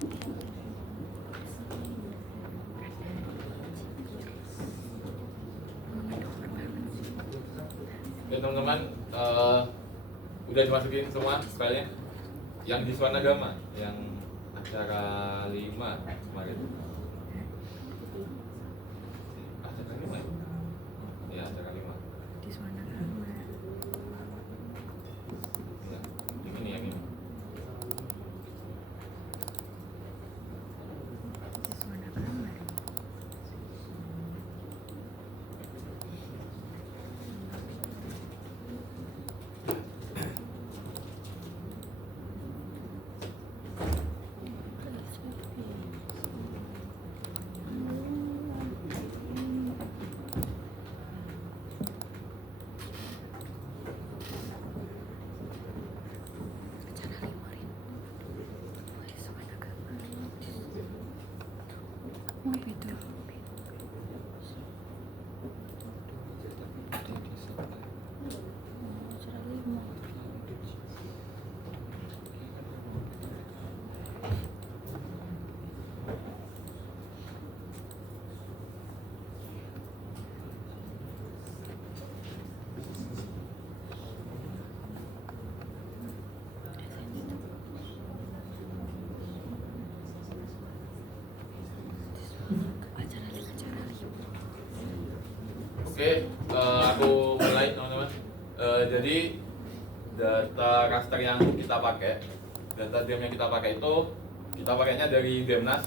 Oke teman-teman, udah dimasukin semua filenya yang di Swanagama, yang acara 5 kemarin. Acara 5 ya? Ya, acara 5. Di Swanagama. Ya, yang ini. Di Swanagama. Oh itu. Acara 5. Oke, aku mulai teman-teman. Jadi data raster yang kita pakai, data DEM yang kita pakai itu kita pakainya dari Demnas,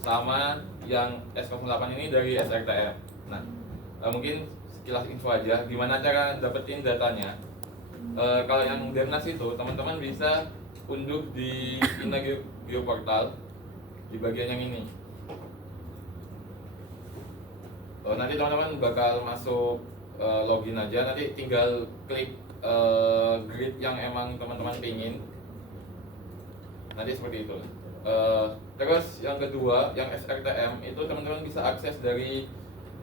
sama yang S08 ini dari SRTM. Nah, mungkin sekilas info aja gimana cara dapetin datanya. Kalau yang Demnas itu teman-teman bisa unduh di Inageo Geoportal di bagian yang ini. Nanti teman-teman bakal masuk login aja, nanti tinggal klik grid yang emang teman-teman pingin, nanti seperti itu. Terus yang kedua, yang SRTM itu teman-teman bisa akses dari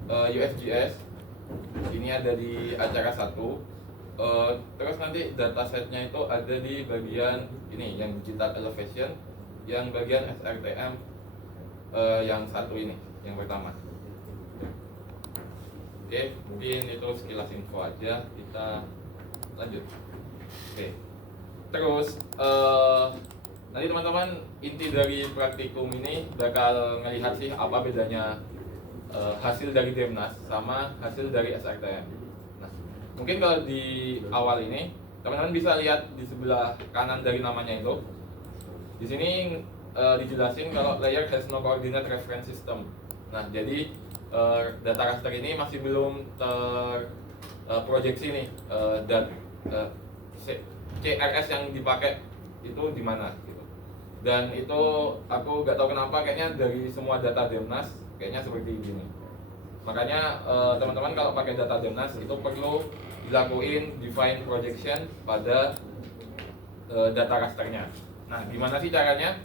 USGS. Ini ada di acara 1. Terus nanti datasetnya itu ada di bagian ini, yang digital elevation, yang bagian SRTM yang 1 ini, yang pertama. Oke, mungkin itu sekilas info aja, kita lanjut. Oke, terus nanti teman-teman inti dari praktikum ini bakal melihat sih apa bedanya hasil dari Demnas sama hasil dari SRTM. Nah, mungkin kalau di awal ini teman-teman bisa lihat di sebelah kanan dari namanya itu. Di sini dijelasin kalau layer has no coordinate reference system. Nah, jadi data raster ini masih belum terproyeksi nih, dan CRS yang dipakai itu di mana gitu. Dan itu aku nggak tahu kenapa, kayaknya dari semua data Demnas kayaknya seperti ini. Makanya teman-teman kalau pakai data Demnas itu perlu dilakuin define projection pada data rasternya. Nah, gimana sih caranya?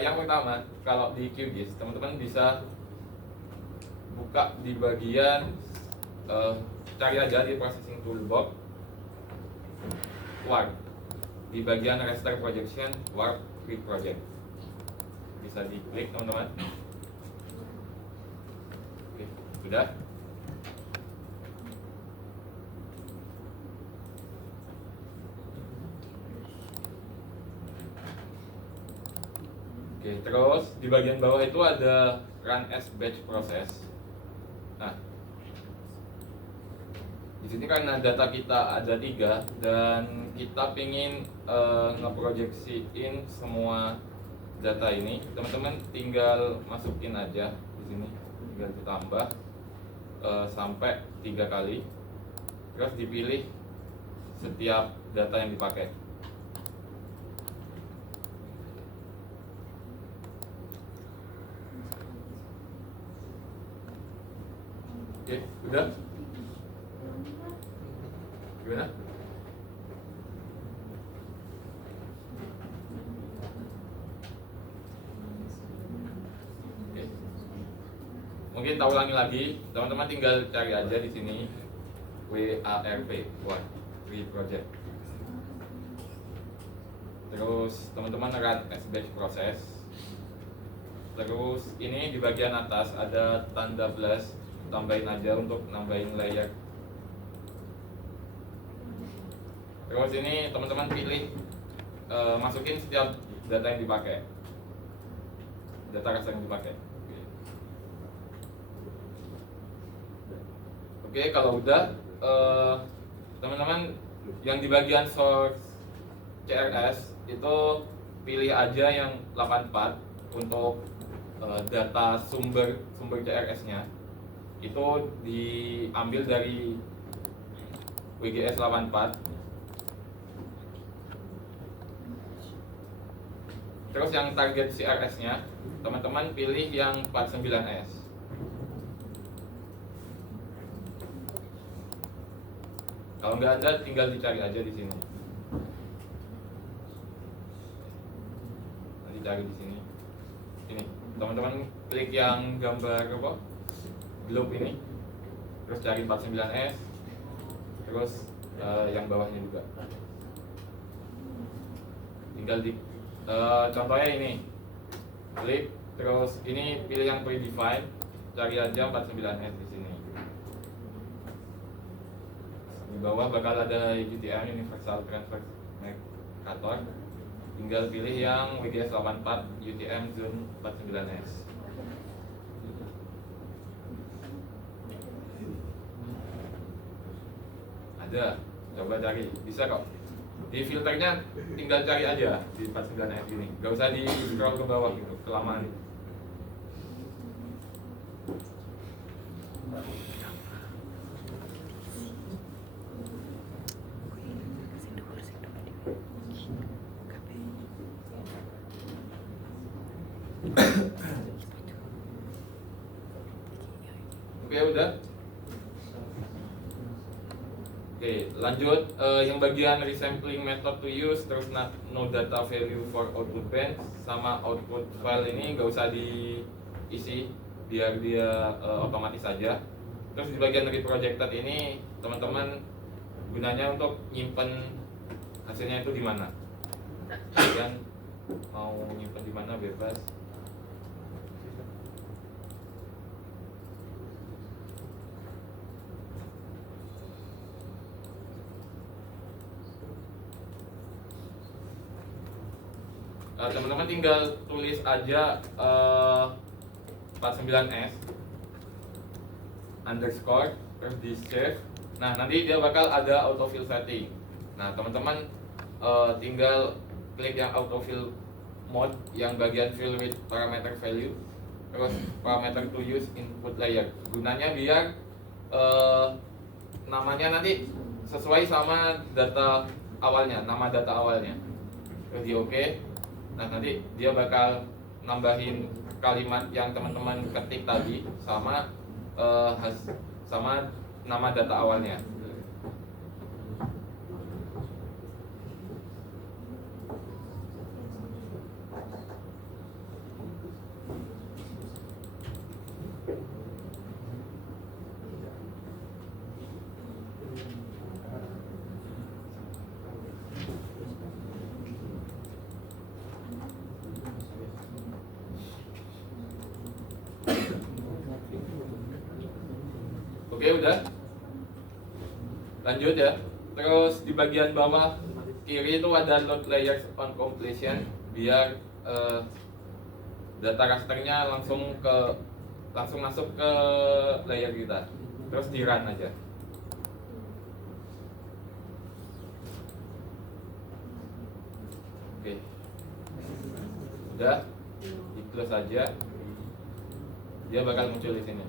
Yang pertama, kalau di QGIS teman-teman bisa buka di bagian cari aja di processing toolbox warp, di bagian raster projection warp grid project, bisa diklik teman-teman. Oke, sudah. Oke, terus di bagian bawah itu ada run as batch process. Nah, di sini karena data kita ada 3 dan kita pingin ngeproyeksiin semua data ini, teman-teman tinggal masukin aja di sini, tinggal ditambah sampai 3 kali, terus dipilih setiap data yang dipakai. Oke, udah? Gimana? Oke. Mungkin tak ulangi lagi, teman-teman tinggal cari aja di sini WARP, Grid Project. Terus teman-teman run as batch proses. Terus ini di bagian atas ada tanda plus, tambahin aja untuk nambahin layer. Terus ini teman-teman pilih masukin setiap data yang dipakai, data raster yang dipakai. Oke, kalau udah teman-teman yang di bagian source CRS itu pilih aja yang 84 untuk data sumber CRS-nya. Itu diambil dari WGS 84. Terus yang target CRS-nya teman-teman pilih yang 49S. Kalau nggak ada, tinggal dicari aja di sini. Nanti cari di sini. Ini, teman-teman klik yang gambar apa? Globe ini. Terus cari 49S. Terus yang bawahnya juga. Tinggal di contohnya ini. Klik, terus ini pilih yang predefined. Cari aja 49S di sini. Di bawah bakal ada UTM Universal Transfer Mercator. Tinggal pilih yang WGS 84 UTM Zone 49S. Ada, coba cari, bisa kok. Di filternya tinggal cari aja di 49S ini. Gak usah di scroll ke bawah gitu, kelamaan. Oke, udah. Oke, lanjut yang bagian resampling method to use, terus no data value for output band sama output file ini gak usah diisi biar dia otomatis saja. Terus di bagian reprojected ini teman-teman gunanya untuk nyimpen hasilnya itu di mana. Kalian mau nyimpen di mana bebas. Teman-teman tinggal tulis aja 49S underscore terus di save. Nah, nanti dia bakal ada autofill setting. Nah, teman-teman tinggal klik yang autofill mode yang bagian fill with parameter value, terus parameter to use input layer. Gunanya biar namanya nanti sesuai sama data awalnya, nama data awalnya. Terus di OK. Nah, nanti dia bakal nambahin kalimat yang teman-teman ketik tadi sama sama nama data awalnya. Oke, udah. Lanjut ya. Terus di bagian bawah kiri itu ada load layers on completion biar data rasternya langsung masuk ke layer kita. Terus di run aja. Oke. Udah. Di close aja. Dia bakal muncul di sini.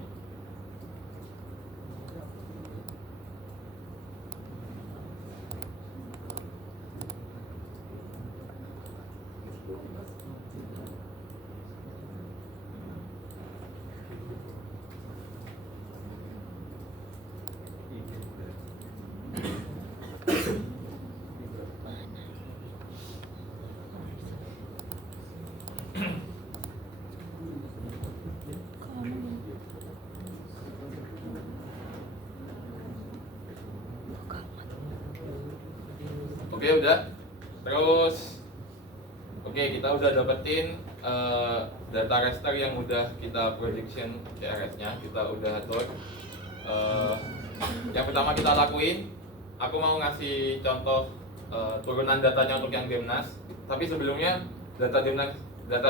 Oke, udah. Terus Oke, kita udah dapetin data raster yang udah kita projection CRS-nya, kita udah atur. Yang pertama kita lakuin, aku mau ngasih contoh turunan datanya untuk yang Demnas. Tapi sebelumnya data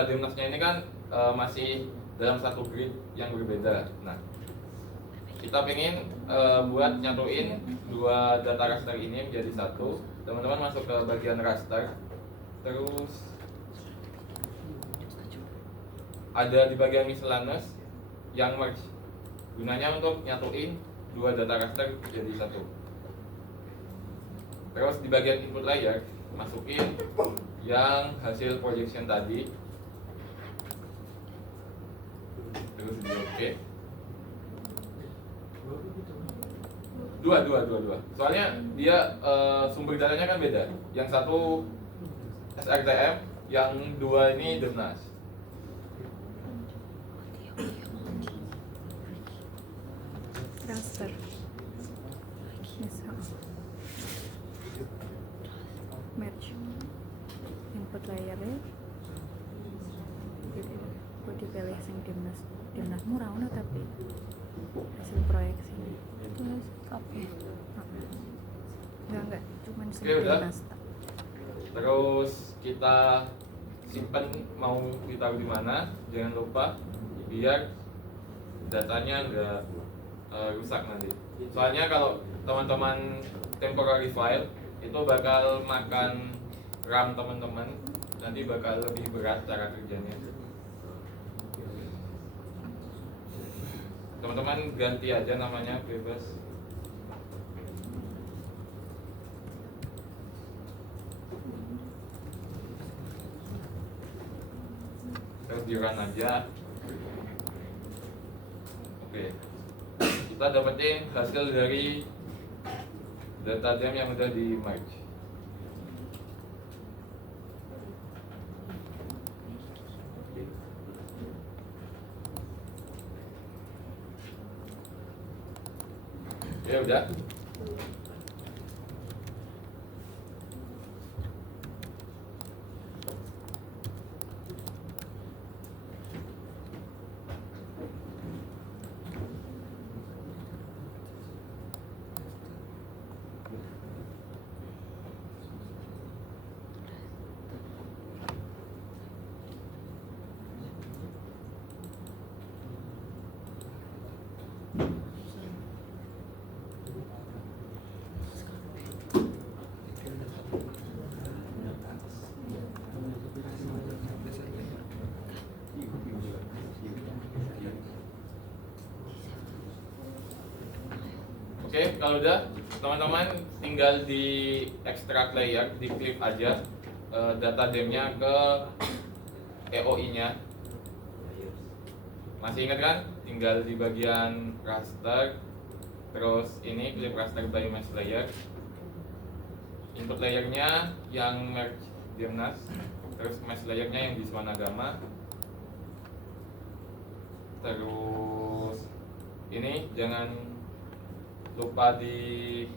Demnasnya ini kan masih dalam satu grid yang berbeda. Nah, kita pengen buat nyatuin dua data raster ini menjadi satu. Teman-teman masuk ke bagian raster, terus ada di bagian miscellaneous yang merge, gunanya untuk nyatuin dua data raster jadi satu. Terus di bagian input layer masukin yang hasil projection tadi, terus di OK. Dua. Soalnya dia sumber datanya kan beda. Yang satu SRTM, yang dua ini Demnas. Raster. Bisa. Merge. Input layer ya. Gue dipilih yang Demnas. Demnas murah tapi hasil proyeksi. Terus copy. Enggak, cuman Oke, udah. Demnas. Terus kita simpan mau ditaruh di mana, jangan lupa biar datanya enggak rusak nanti. Soalnya kalau teman-teman temporary file itu bakal makan RAM teman-teman, nanti bakal lebih berat cara kerjanya. Teman-teman ganti aja namanya, bebas. Terus di run aja. Oke, kita dapetin hasil dari data dem yang udah di merge. Ya udah. Oke, kalau udah, teman-teman tinggal di extract layer, di klik aja data demnya ke EOI-nya. Masih ingat kan? Tinggal di bagian raster, terus ini klik raster by mesh layer. Input layernya yang merge Demnas, terus mesh layernya yang Wiswanagama. Terus ini jangan lupa di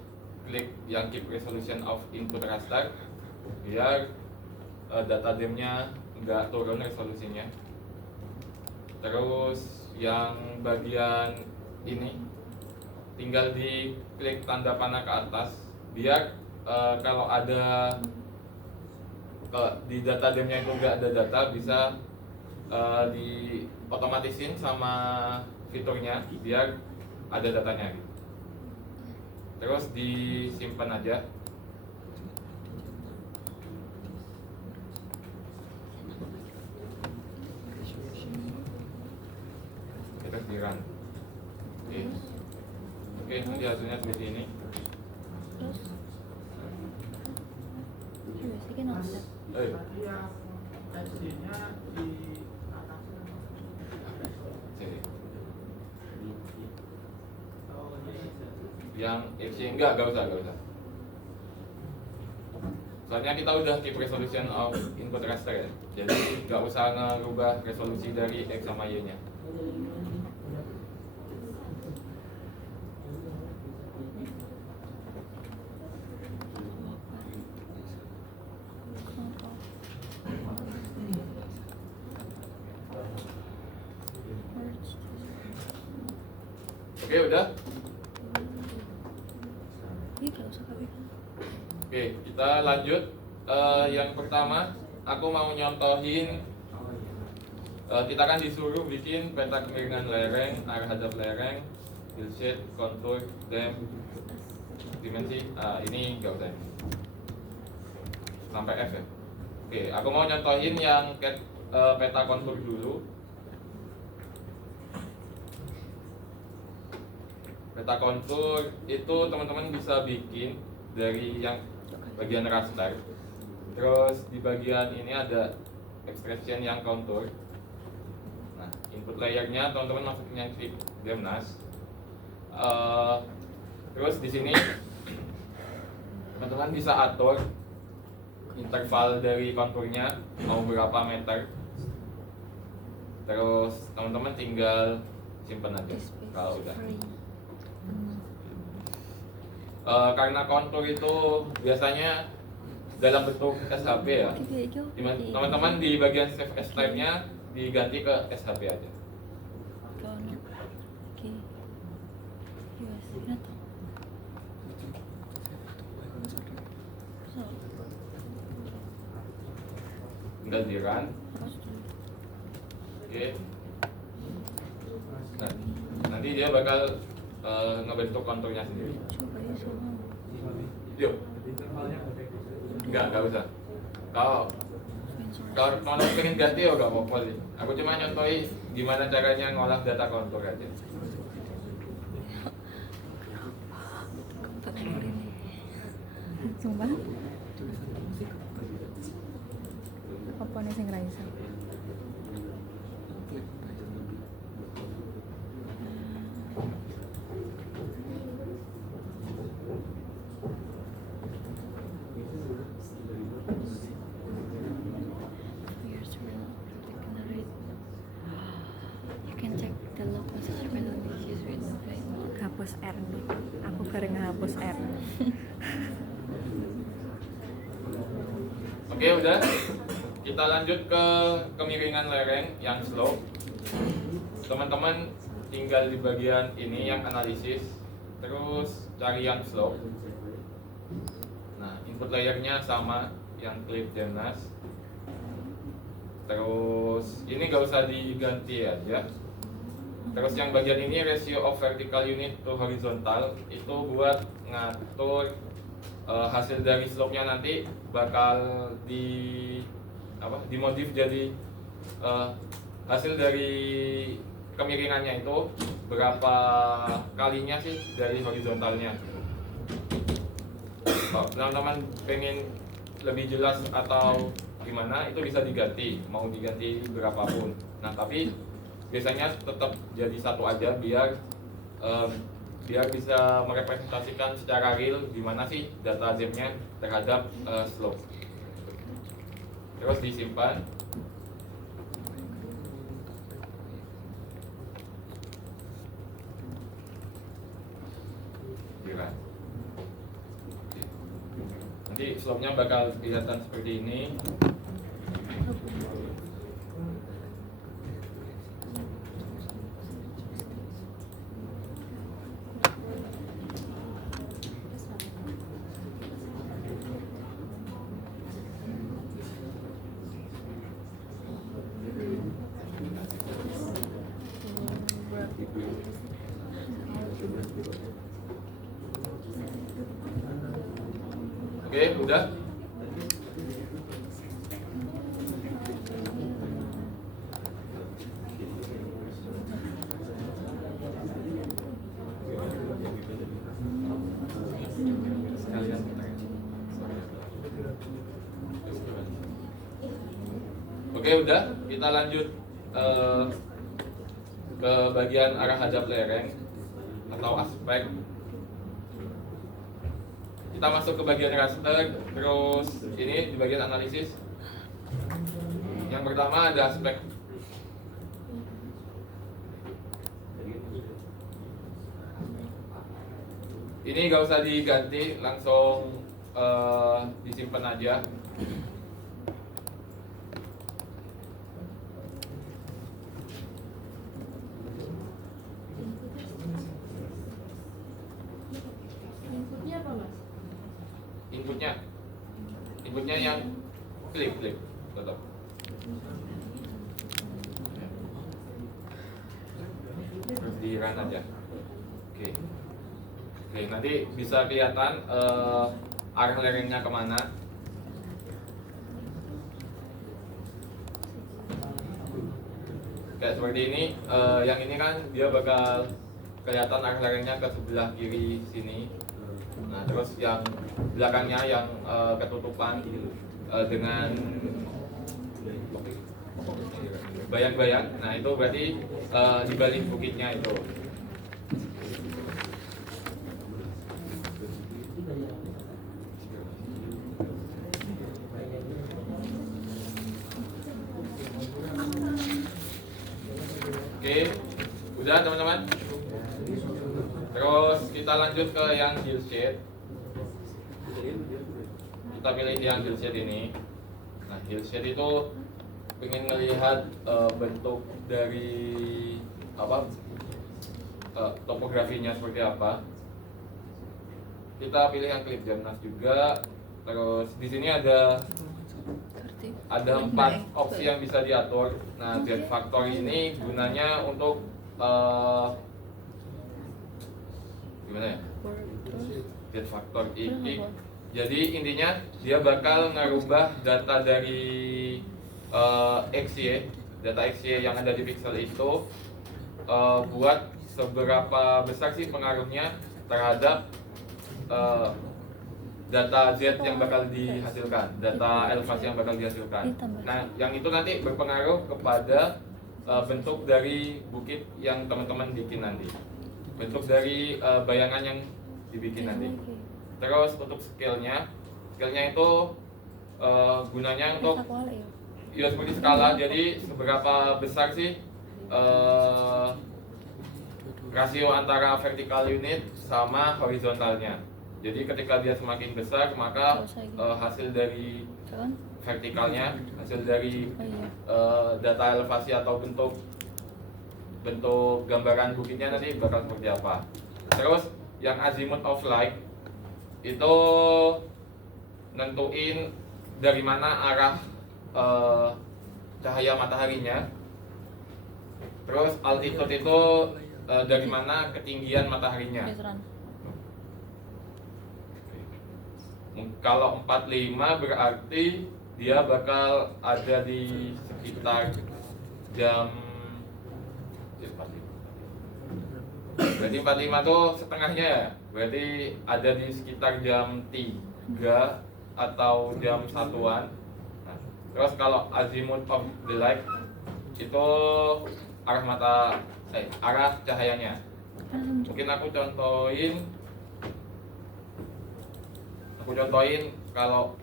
klik yang keep resolution of input raster biar data demnya nggak turun resolusinya. Terus yang bagian ini tinggal di klik tanda panah ke atas biar kalau ada di data demnya itu nggak ada data, bisa di otomatisin sama fiturnya biar ada datanya gitu. Terus disimpan aja. Kita di run. Oke, nanti hasilnya seperti ini. Terus sih kan ada. SD-nya di atas. Sini. Yang enggak usah. Soalnya kita udah keep resolution of input raster ya, jadi nggak usah ngerubah resolusi dari X sama Y nya. Oke, udah. Ini gak usah kali. Oke, kita lanjut. Yang pertama, aku mau nyontohin. Kita kan disuruh bikin peta kemiringan lereng, arah hadap lereng, hillside, kontur, dam, dimensi. Ini nggak usah sampai F ya. Oke, aku mau nyontohin yang peta kontur dulu. Peta kontur itu teman-teman bisa bikin dari yang bagian raster. Terus di bagian ini ada extraction yang kontur. Nah, input layernya teman-teman masukin yang klik Demnas. Terus di sini teman-teman bisa atur interval dari konturnya mau berapa meter. Terus teman-teman tinggal simpan aja kalau udah. Karena kontur itu biasanya dalam bentuk SHP ya. Teman-teman di bagian save as type-nya diganti ke SHP aja. Tinggal di run. Oke. Nah, nanti dia bakal ngebentuk konturnya sendiri. Yuk. Enggak usah. Kalau teman-teman pengen ganti ya enggak apa-apa sih. Aku cuma nyontohin gimana caranya ngolah data kontur aja. Sumpah. Apa nih sing ra iso? Hapus R nih. Aku bareng hapus R. Oke, udah. Kita lanjut ke kemiringan lereng yang slope. Teman-teman tinggal di bagian ini yang analisis, terus cari yang slope. Nah, input layernya sama yang klik Demnas. Terus ini gak usah diganti aja. Terus yang bagian ini ratio of vertical unit to horizontal itu buat ngatur hasil dari slope-nya nanti bakal dimodif jadi hasil dari kemiringannya itu berapa kalinya sih dari horizontalnya. Kalau teman-teman pengen lebih jelas atau gimana itu bisa diganti, mau diganti berapapun. Nah, tapi biasanya tetap jadi satu aja biar bisa merepresentasikan secara real gimana sih data depth-nya terhadap slope. Terus disimpan. Nanti slope-nya bakal kelihatan seperti ini. Oke, udah. Oke, udah. Kita lanjut ke bagian arah hadap lereng atau aspek. Kita masuk ke bagian raster, terus ini di bagian analisis. Yang pertama ada aspek. Ini gak usah diganti, langsung disimpan aja. berikutnya yang klik tetap. Terus di run aja. Oke. Oke, nanti bisa kelihatan arah lerengnya kemana. Kayak seperti ini, yang ini kan dia bakal kelihatan arah lerengnya ke sebelah kiri sini. Nah, terus yang belakangnya yang ketutupan dengan bayang-bayang. Nah, itu berarti di balik bukitnya itu. Oke, udah teman-teman. Terus kita lanjut ke yang hillshade. Kita pilih yang hillshade ini. Nah, hillshade itu pengen melihat bentuk dari apa, topografinya seperti apa. Kita pilih yang klip Jamnas juga. Terus di sini ada 4 opsi yang bisa diatur. Nah, Z factor ini gunanya untuk gimana ya? Z factor ini. Jadi intinya dia bakal ngerubah data dari XY, data XY yang ada di pixel itu buat seberapa besar sih pengaruhnya terhadap data Z yang bakal dihasilkan, data elevasi yang bakal dihasilkan. Nah, yang itu nanti berpengaruh kepada bentuk dari bukit yang teman-teman bikin nanti, bentuk dari bayangan yang dibikin nanti. Terus untuk scale-nya itu gunanya untuk ya seperti skala. Jadi seberapa besar sih rasio antara vertical unit sama horizontalnya. Jadi ketika dia semakin besar, maka hasil dari vertikalnya, hasil dari data elevasi atau bentuk gambaran bukitnya nanti bakal seperti apa. Terus yang azimuth of light itu nentuin dari mana arah cahaya mataharinya. Terus altitude itu dari mana ketinggian mataharinya. Kalau 45 berarti dia bakal ada di sekitar jam, berarti 45 tuh setengahnya ya. Berarti ada di sekitar jam 3 atau jam 1-an. Nah, terus kalau azimuth of the light itu arah cahayanya. Mungkin aku contohin kalau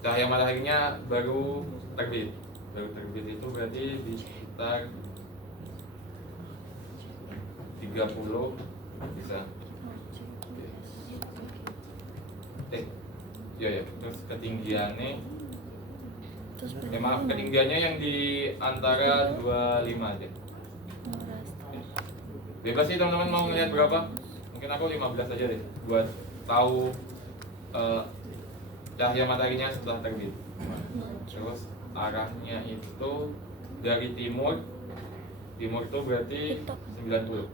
cahaya mataharinya baru terbit itu berarti di sekitar 30 bisa. Ya, terus ketinggiannya ketinggiannya yang di antara 25 aja. Bebas sih teman-teman mau ngeliat berapa. Mungkin aku 15 aja deh buat tahu cahaya mataharinya setelah terbit. Terus arahnya itu dari timur itu berarti 90,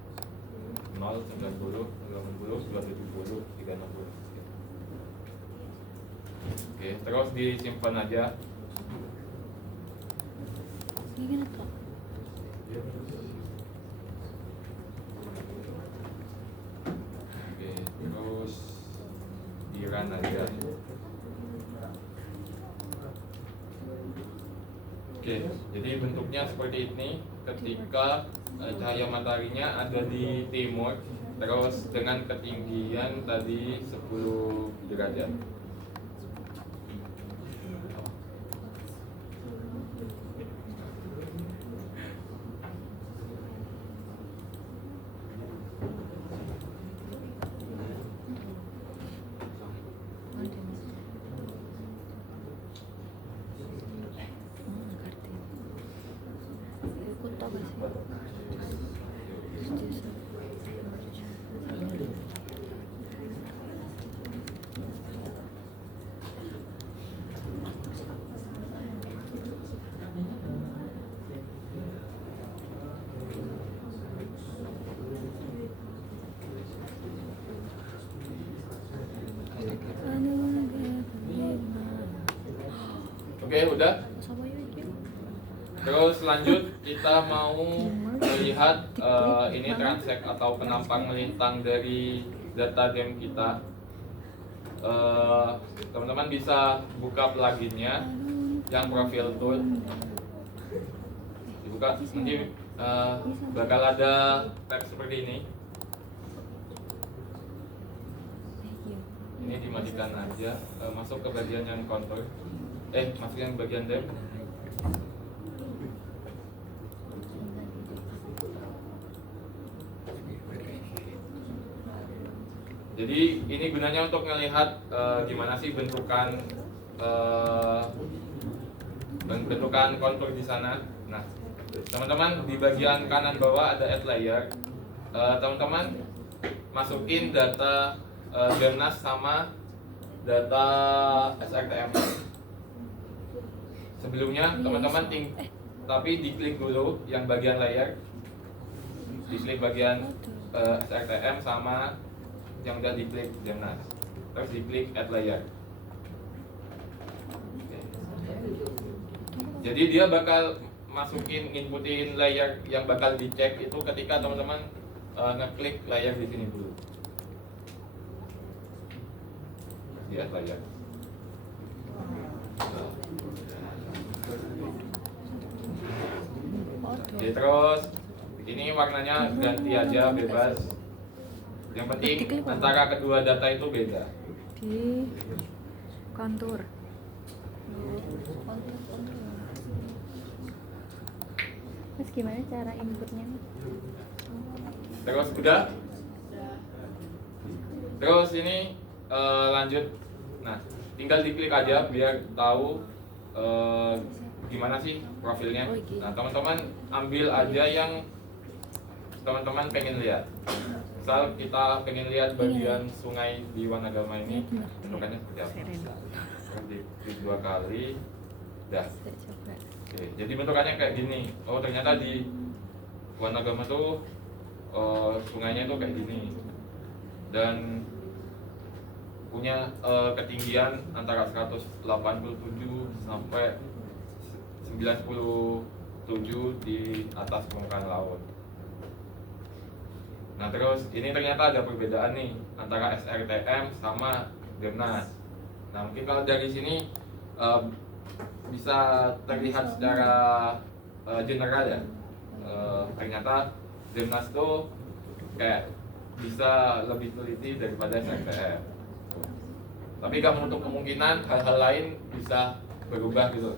0, 90, 90, 270, 360. Oke, terus disimpan aja. Terus di run aja. Oke, jadi bentuknya seperti ini ketika cahaya mataharinya ada di timur, terus dengan ketinggian tadi 10 derajat. Oke, udah. Sama ya iki. Terus lanjut kita mau melihat ini transact atau penampang melintang dari data game kita. Teman-teman bisa buka pluginnya yang profile tool, dibuka, nanti bakal ada tab seperti ini. Ini dimatikan aja, masuk ke bagian yang contour, masuk yang bagian dev. Jadi ini gunanya untuk melihat gimana sih bentukan kontur di sana. Nah, teman-teman di bagian kanan bawah ada add layer. Teman-teman masukin data Gemnas sama data SRTM. Sebelumnya teman-teman tapi diklik dulu yang bagian layer, diklik bagian SRTM sama yang udah diklik Gemnas, terus diklik add layer. Jadi dia bakal inputin layer yang bakal dicek itu ketika teman-teman ngeklik layer di sini dulu. Di add layer. Oke, terus ini warnanya ganti aja bebas. Yang penting antara kedua data itu beda. Di kontur. Terus gimana cara inputnya? Terus udah. Terus ini lanjut. Nah, tinggal diklik aja biar tahu gimana sih profilnya. Nah, teman-teman ambil aja yang teman-teman pengen lihat. Misal kita pengen lihat bagian sungai di Wanagama ini, bentukannya seperti apa? Di 2 kali, dah. Oke, jadi bentukannya kayak gini. Oh, ternyata di Wanagama tuh sungainya tuh kayak gini. Dan punya ketinggian antara 187 sampai 97 di atas permukaan laut. Nah, terus ini ternyata ada perbedaan nih antara SRTM sama Gemnas. Nah, mungkin kalau dari sini bisa terlihat secara general ya. Ternyata Gemnas tuh kayak bisa lebih teliti daripada SRTM. Tapi gak menutup kemungkinan hal-hal lain bisa berubah gitu.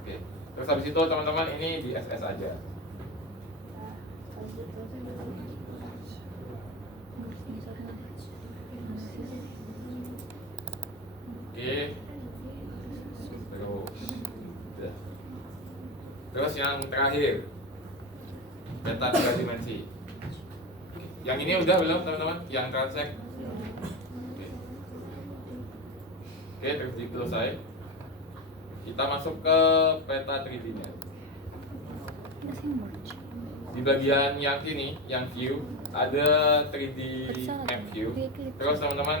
Oke. Terus habis itu teman-teman ini di SS aja. Oke. Terus yang terakhir, peta 3 dimensi. Yang ini udah belum teman-teman? Yang transact. Oke, terus di selesai. Kita masuk ke peta 3D-nya. Di bagian yang sini, yang view, ada 3D map view. Terus teman-teman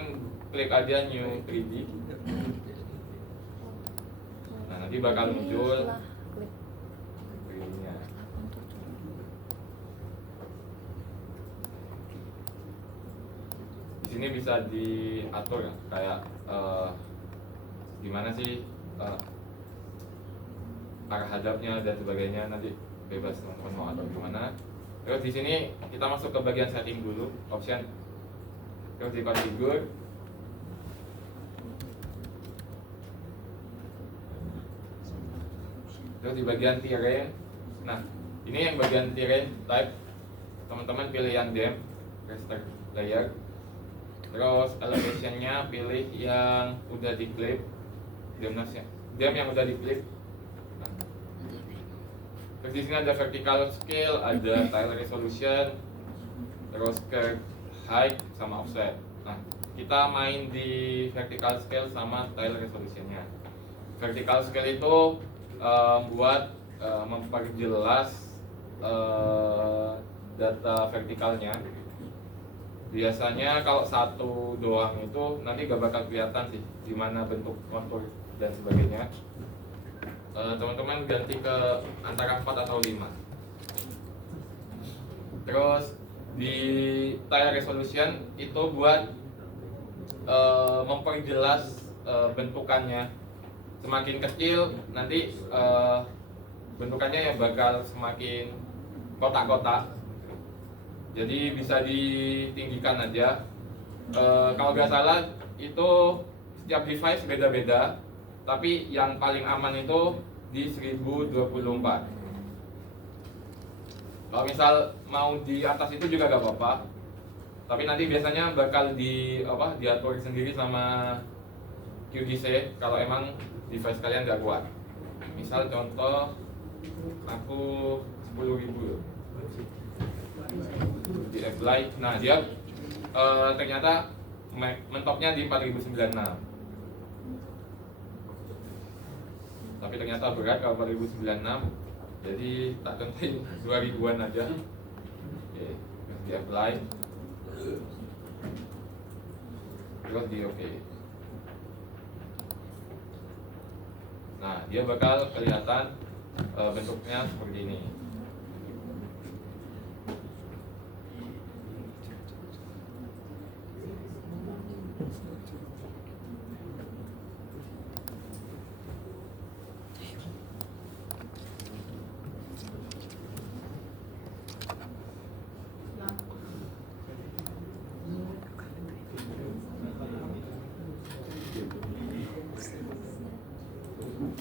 klik aja new 3D. Nah, nanti bakal muncul 3D-nya. Di sini bisa diatur ya, kayak gimana sih arah hadapnya dan sebagainya, nanti bebas teman-teman mau atur gimana. Terus di sini kita masuk ke bagian setting dulu, option, terus di configure. Terus di bagian terrain, nah ini yang bagian terrain type, teman-teman pilih yang dem, raster layer. Terus elevationnya pilih yang udah diklip, dem yang udah diklip. Nah. Terus di sini ada vertical scale, ada tile resolution, terus curve height sama offset. Nah, kita main di vertical scale sama tile resolutionnya. Vertical scale itu buat memperjelas data vertikalnya. Biasanya kalau satu doang itu nanti gak bakal kelihatan sih gimana bentuk kontur dan sebagainya. teman-teman ganti ke antara 4 atau 5. Terus di tile resolution itu buat memperjelas bentukannya. Semakin kecil nanti bentukannya yang bakal semakin kotak-kotak. Jadi bisa ditinggikan aja. Kalau nggak salah itu setiap device beda-beda, tapi yang paling aman itu di 1024. Kalau misal mau di atas itu juga gak apa-apa, tapi nanti biasanya bakal diatur sendiri sama QGC kalau emang device kalian gak kuat. Misal contoh aku 10.000 di apply, nah dia ternyata mentoknya di 4096, tapi ternyata berat kalau 4096, jadi tak tentuin 2000-an aja. Oke, di apply, terus di oke. Nah, dia bakal kelihatan bentuknya seperti ini.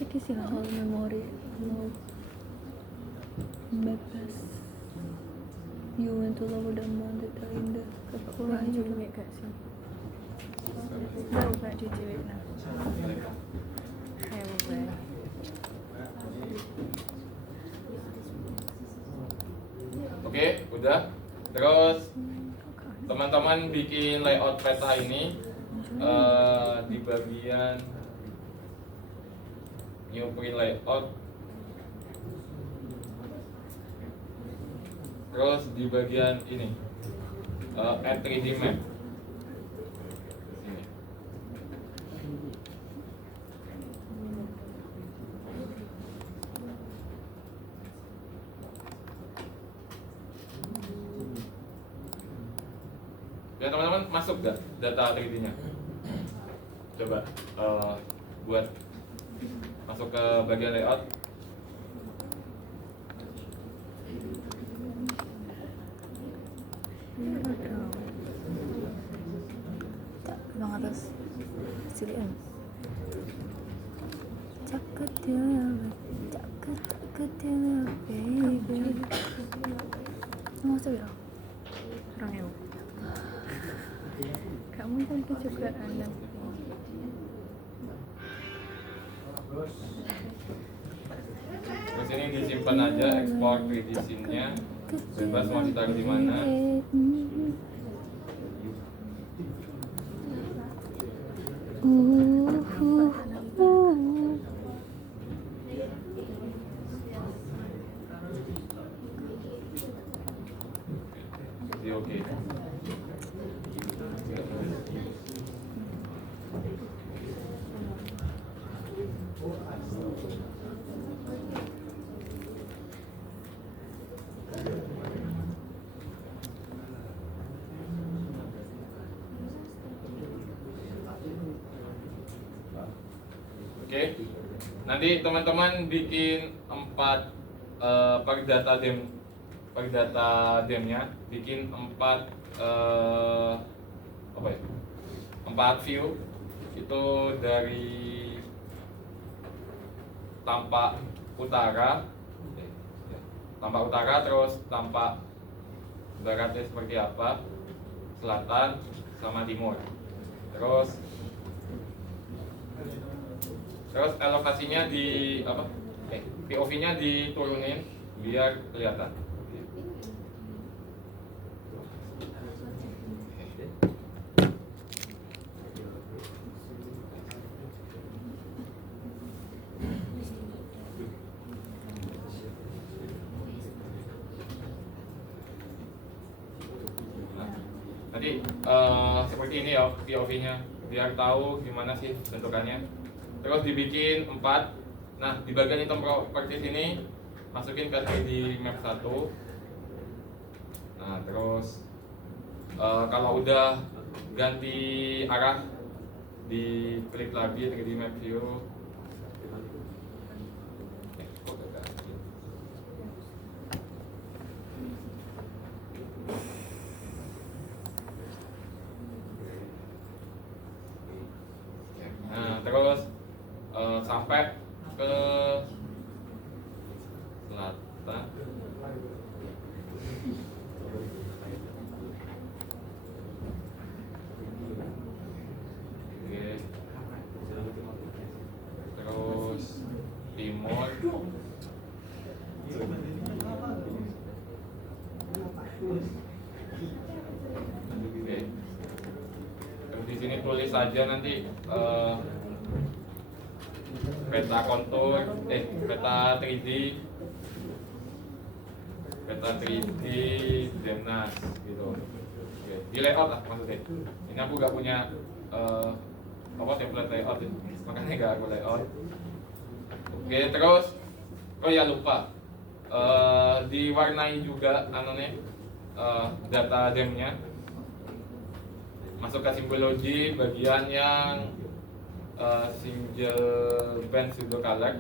Jadi sih hal memori mau bebas. You want to lower the amount that are in the Kurang juga gak sih? Baru gak dicewek nah. Hewan. Oke, udah. Terus teman-teman bikin layout peta ini di bagian new print layout. Terus di bagian ini add 3D map. Sini. Ya teman-teman, masuk gak data 3D-nya? Coba buat masuk ke bagian layout. tak bang atas silian. Cakap dia, baby. Mau ya? Orang ewo. Kamu tadi juga anak. Terus ini disimpan aja, export 3D scene-nya. Bebas mau ditaruh di mana. Jadi oke. Oke, nanti teman-teman bikin 4 per data demnya, bikin 4 4 view itu dari tampak utara, terus tampak baratnya seperti apa, selatan sama timur, terus elevasinya di POV-nya diturunin biar kelihatan. Nanti seperti ini ya POV-nya biar tahu gimana sih bentukannya. Terus dibikin 4. Nah, di bagian item properties ini masukin ke 3D map 1. Nah, terus kalau udah ganti arah, diklik lagi 3D map view. Kok gak ganti? Nah, terus sampai ke selatan. Oke. Terus timur. Oke. Terus di sini tulis saja nanti peta kontur, peta 3D, Demnas gitu. Oke. Di layout lah maksudnya. Ini aku gak punya template layout, makanya gak aku layout. Oke, terus oh ya lupa, diwarnai juga data demnya. Masuk ke simbologi bagian yang single band pseudo color.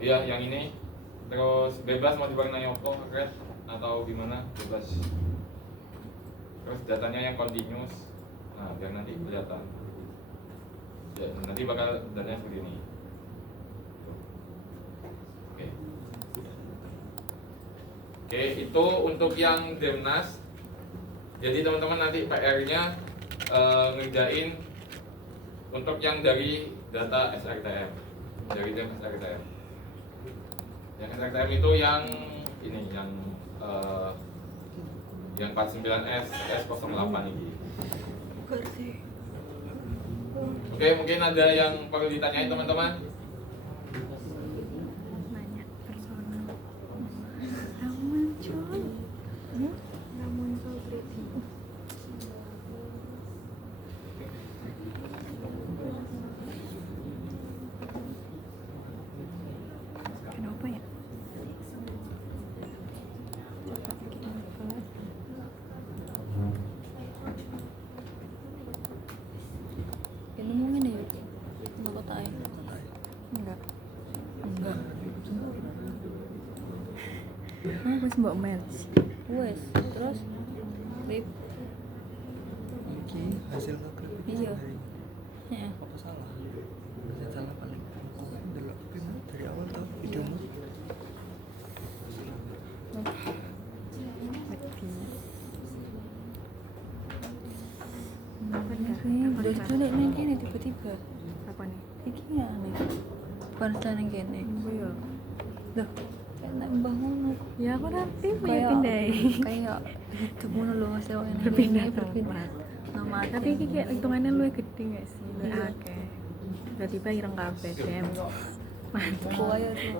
Iya, yang ini. Terus bebas mau diwarnai apa, red atau gimana, bebas. Terus datanya yang continuous. Nah, biar nanti kelihatan. Ya, nanti bakal datanya seperti ini. Oke. Oke, itu untuk yang Demnas. Jadi teman-teman nanti PR-nya ngerjain untuk yang dari data SRTM. Dari dem SRTM. Yang SRTM itu yang ini, yang 49S S08 ini. Oke, mungkin ada yang perlu ditanyain teman-teman? Nanya personal. Ramuan coy. Namun so pretty. Kenapa ya? Ini mungkin ya? Enggak kotai. Enggak. Enggak. Wes mbok match. Wes, terus Rip. Iki hasil nge-grab iki Iya. dari Heeh. apa salah? Bisa salah paling delok kan dari awal tuh videomu. Udah culik nang kene tiba-tiba. Apa nih? Iki ya aneh. Parta nang kene. Oh iya. Loh, kayak nak mbah ngono. Ya aku nanti mau Kayak pindahin. kayak hidup ngono lho Mas Ewan. Berpindah berpindah. tempat. Nama Tapi iki kayak hitungannya lu gede gak sih? Lu akeh. Tiba-tiba ireng kabeh dem. Mantap. kuaya tuh.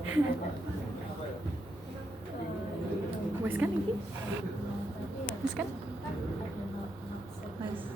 Wes kan iki? Wes kan? Mas.